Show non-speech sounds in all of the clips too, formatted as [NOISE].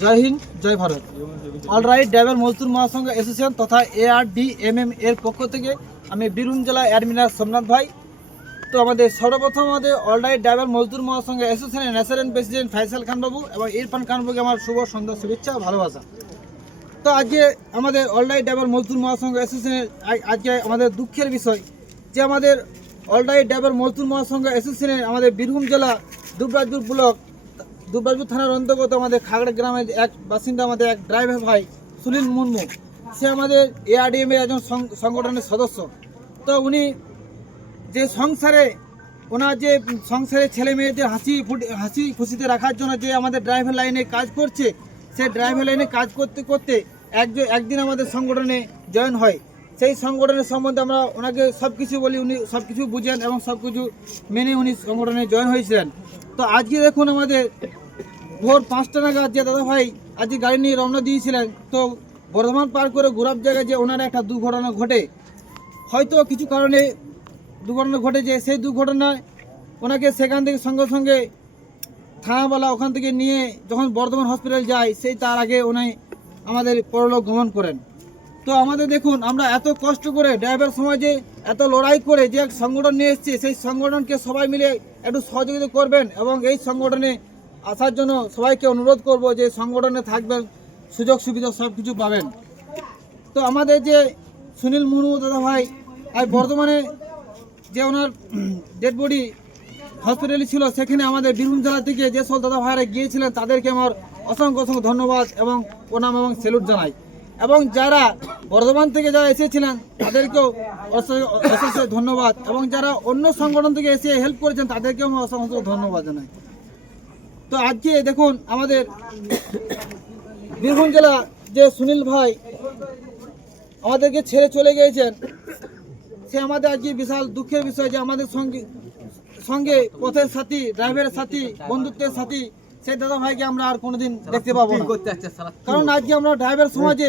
Jai Hind, Jai Bharat. All right driver Mazdoor Mahasangh association তথা ARD MM এর পক্ষ থেকে আমি বীরভূম জেলা অ্যাডমিনার সোমনাথ ভাই। তো আমাদের সর্বপ্রথম আমাদের অলরাইট ড্রাইভার মজদুর মহাসংঘ অ্যাসোসিয়েশনের ন্যাশনাল প্রেসিডেন্ট ফাইসাল খান বাবু এবং ইরফান খান বাবুকে আমার শুভ সন্ধ্যা, শুভেচ্ছা, ভালোবাসা। তো আজকে আমাদের অলরাইট ড্রাইভার মজদুর মহাসংঘ অ্যাসোসিয়েশনের আজ- আজকে আমাদের দুঃখের বিষয় যে আমাদের অলরাইট ড্রাইভার মজদুর মহাসংঘ অ্যাসোসিয়েশনের আমাদের বীরভূম জেলা দুবরাজপুর ব্লক দুবরাজপুর থানার অন্তর্গত আমাদের খাগড়া গ্রামের এক বাসিন্দা আমাদের এক ড্রাইভার ভাই, সুনীল মুর্মু। সে আমাদের এআরডিএম এর একজন সংগঠনের সদস্য। তো উনি যে সংসারে, ওনার যে সংসারে ছেলে মেয়েদের হাসি হাসি খুশিতে রাখার জন্য যে আমাদের ড্রাইভার লাইনে কাজ করছে, সে ড্রাইভার লাইনে কাজ করতে করতে এক একদিন আমাদের সংগঠনে জয়েন হয়। সেই সংগঠনের সম্বন্ধে আমরা ওনাকে সব কিছু বলি, উনি সব কিছু বুঝেন এবং সব কিছু মেনে উনি সংগঠনে জয়েন হয়েছিলেন। তো আজকে দেখুন আমাদের ভোর পাঁচটা নাগাদ যে দাদা ভাই আজকে গাড়ি নিয়ে রওনা দিয়েছিলেন, তো বর্ধমান পার করে ঘোরার জায়গায় যে ওনার একটা দুর্ঘটনা ঘটে, হয়তো কিছু কারণে দুর্ঘটনা ঘটেছে সেই দুর্ঘটনায় ওনাকে সেখান থেকে সঙ্গে সঙ্গে থানাওয়ালা ওখান থেকে নিয়ে যখন বর্ধমান হসপিটাল যায়, সেই তার আগে উনি আমাদের পরলোক গমন করেন। তো আমাদের দেখুন, আমরা এত কষ্ট করে ড্রাইভার সমাজে এত লড়াই করে যে এক সংগঠন নিয়ে এসেছি, সেই সংগঠনকে সবাই মিলে একটু সহযোগিতা করবেন এবং এই সংগঠনে আসার জন্য সবাইকে অনুরোধ করব যে সংগঠনে থাকবেন, সুযোগ সুবিধা সব কিছু পাবেন। তো আমাদের যে সুনীল মুর্মু দাদা ভাই আজ বর্ধমানে যে ওনার ডেড বডি হসপিটালে ছিল, সেখানে আমাদের বীরভূম জেলা থেকে যে সব দাদা ভাইরা গিয়েছিলেন, তাদেরকে আমার অসংখ্য অসংখ্য ধন্যবাদ এবং প্রণাম এবং সেলুট জানাই। এবং যারা বর্ধমান থেকে যারা এসেছিলেন, তাদেরকেও অসংখ্য ধন্যবাদ। এবং যারা অন্য সংগঠন থেকে এসে হেল্প করেছেন, তাদেরকেও আমি অসংখ্য ধন্যবাদ জানাই। তো আজকে দেখুন, আমাদের বীরভূম জেলা যে সুনীল ভাই আমাদেরকে ছেড়ে চলে গিয়েছেন, সে আমাদের আজকে বিশাল দুঃখের বিষয় যে আমাদের সঙ্গে সঙ্গে পথের সাথী ড্রাইভারের সাথী, বন্ধুত্বের সাথী সেই দাদা ভাইকে আমরা আর কোনোদিন দেখতে পাবো না। কারণ আজকে আমরা ড্রাইভার সমাজে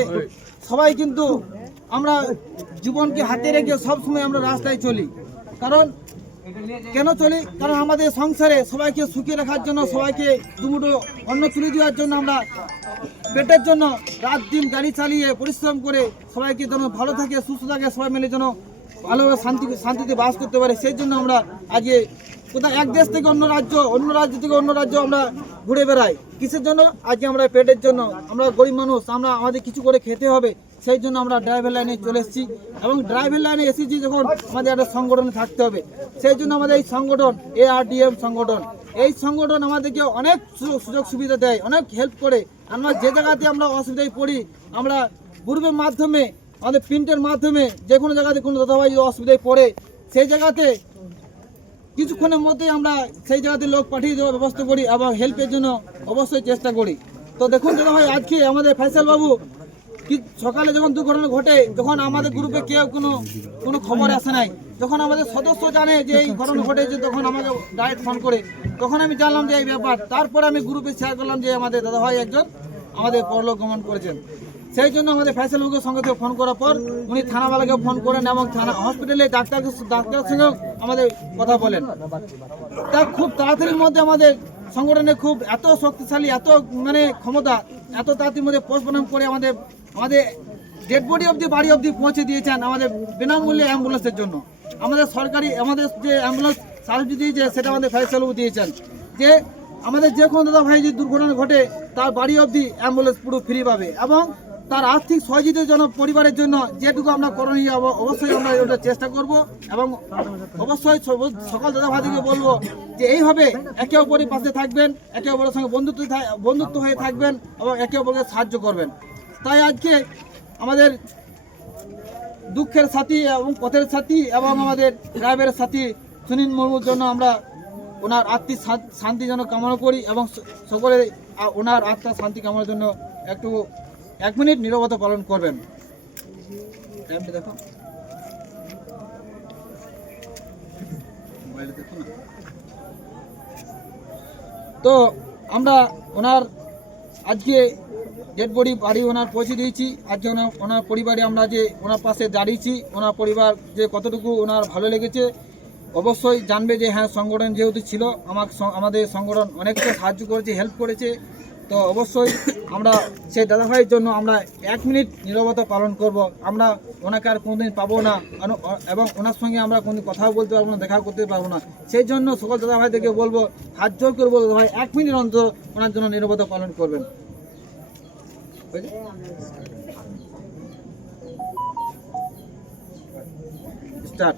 সবাই কিন্তু আমরা জীবনকে হাতে রেখে সব সময় আমরা রাস্তায় চলি। কারণ কেন চলি? কারণ আমাদের সংসারে সবাইকে সুখী রাখার জন্য সবাইকে দুমুটো অন্ন তুলে দেওয়ার জন্য আমরা পেটের জন্য রাত দিন গাড়ি চালিয়ে পরিশ্রম করে সবাইকে যেন ভালো থাকে সুস্থ থাকে সবাই মিলে যেন ভালোভাবে শান্তি শান্তিতে বাস করতে পারে। সেই জন্য আমরা আজকে কোথাও এক দেশ থেকে অন্য রাজ্য অন্য রাজ্য থেকে অন্য রাজ্য আমরা ঘুরে বেড়াই। কিসের জন্য? আজকে আমরা পেটের জন্য। আমরা গরিব মানুষ, আমরা আমাদের কিছু করে খেতে হবে, সেই জন্য আমরা ড্রাইভার লাইনে চলে এসেছি। এবং ড্রাইভার লাইনে এসেছি যখন আমাদের একটা সংগঠনে থাকতে হবে। সেই জন্য আমাদের এই সংগঠন এ এআরডিএম সংগঠন, এই সংগঠন আমাদেরকে অনেক সুযোগ সুবিধা দেয়, অনেক হেল্প করে। আমরা যে জায়গাতে আমরা অসুবিধায় পড়ি, আমরা গ্রুপের মাধ্যমে, আমাদের প্রিন্টের মাধ্যমে যে কোনো জায়গাতে কোনো দাদাভাই অসুবিধায় পড়ে, সেই জায়গাতে কিছুক্ষণের মধ্যেই আমরা সেই জায়গাতে লোক পাঠিয়ে দেওয়ার ব্যবস্থা করি এবং হেল্পের জন্য অবশ্যই চেষ্টা করি। তো দেখুন দাদা ভাই, আজকে আমাদের ফয়সাল বাবু কি সকালে যখন দুর্ঘটনা ঘটে যখন আমাদের গ্রুপে কেউ কোনো কোনো খবর আসে নাই। যখন আমাদের সদস্য জানে যে এই ঘটনা ঘটেছে, তখন আমাকে ডাইরেক্ট ফোন করে। তখন আমি জানলাম যে এই ব্যাপার। তারপরে আমি গ্রুপে শেয়ার করলাম যে আমাদের দাদা ভাই একজন আমাদের পরলোক গমন করেছেন। সেই জন্য আমাদের ফ্যাসেল বাবুকে সঙ্গে ফোন করার পর উনি থানাওয়ালাকে ফোন করেন এবং থানা হসপিটালে ডাক্তার ডাক্তারের সঙ্গে আমাদের কথা বলেন। তা খুব তাড়াতাড়ির মধ্যে আমাদের সংগঠনে খুব এত শক্তিশালী, এত মানে ক্ষমতা, এত তাড়াতাড়ির মধ্যে পোস্টমর্টম করে আমাদের আমাদের ডেড বডি অবধি, বাড়ি অবধি পৌঁছে দিয়েছেন আমাদের বিনামূল্যে অ্যাম্বুলেন্সের জন্য। আমাদের সরকারি আমাদের যে অ্যাম্বুলেন্স সার্ভিস দিয়েছে, সেটা আমাদের ফ্যাসেলবাবু দিয়েছেন। যে আমাদের যে কোনো দাদা ভাই যদি দুর্ঘটনা ঘটে, তার বাড়ি অবধি অ্যাম্বুলেন্স পুরো ফ্রি পাবে এবং তার আর্থিক সহযোগিতার জন্য পরিবারের জন্য যেটুকু আমরা করণীয় অব- অবশ্যই আমরা ওটা চেষ্টা করব এবং অবশ্যই সকল দাদা ভাইদেরকে বলব যে এইভাবে একে অপরের পাশে থাকবেন, একে অপরের সঙ্গে বন্ধুত্ব বন্ধুত্ব হয়ে থাকবেন এবং একে অপরকে সাহায্য করবেন। তাই আজকে আমাদের দুঃখের সাথী এবং পথের সাথী এবং আমাদের ড্রাইভারের সাথী সুনীল মুর্মুর জন্য আমরা ওনার আত্মিক শা- শান্তি যেন কামনা করি এবং সকলে ওনার আত্মার শান্তি কামনার জন্য একটু এক মিনিট নীরবতা পালন করবেন। দেখো। তো আমরা ওনার আজকে ডেড বডি বাড়ি ওনার পৌঁছে দিয়েছি। আজকে ওনার ওনার পরিবারে আমরা যে ওনার পাশে দাঁড়িয়েছি, ওনার পরিবার যে কতটুকু ওনার ভালো লেগেছে, অবশ্যই জানবে যে হ্যাঁ সংগঠন যেহেতু ছিল আমার আমাদের সংগঠন অনেকটা সাহায্য করেছে হেল্প করেছে। তো অবশ্যই আমরা সেই দাদাভাইয়ের জন্য আমরা এক মিনিট নীরবতা পালন করব। আমরা ওনাকে আর কোনোদিন পাবো না। এবং ওনার সঙ্গে আমরা কোনোদিন কথাও বলতে পারব না দেখা করতে পারব না। সেই জন্য সকল দাদাভাইদেরকে বলব, হাত জোর করে বলব ভাই এক মিনিট অন্তর ওনার জন্য নীরবতা পালন করবেন? স্টার্ট।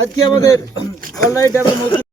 আজকে আমাদের অনলাইন [CLEARS THROAT]